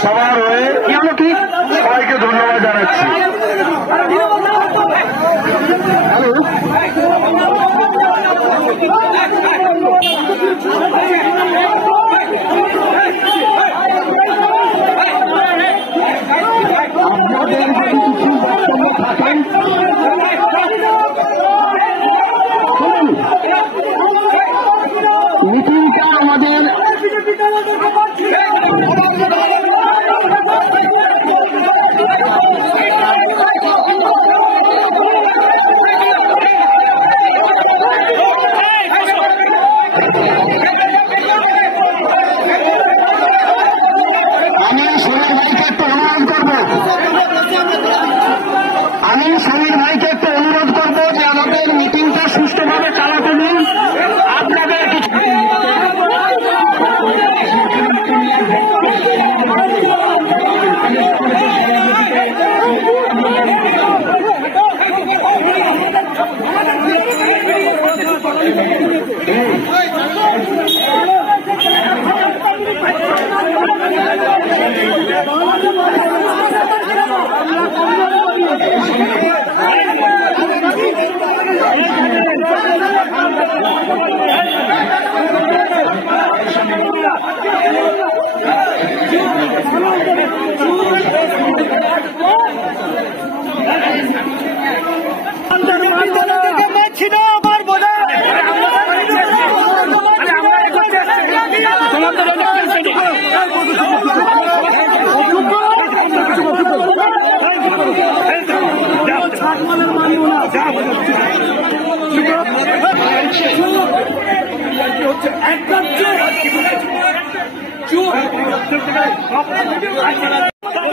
সবার হয়ে সবাইকে ধন্যবাদ জানাচ্ছি। আপনাদের যদি কিছু বক্তব্য থাকেন মিটিংটা আমাদের আমি সমীর ভাইকে একটু অনুরোধ করবো যে আমাদের মিটিংটা সুষ্ঠুভাবে চালাতে দিন। আপনাদের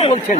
বলছেন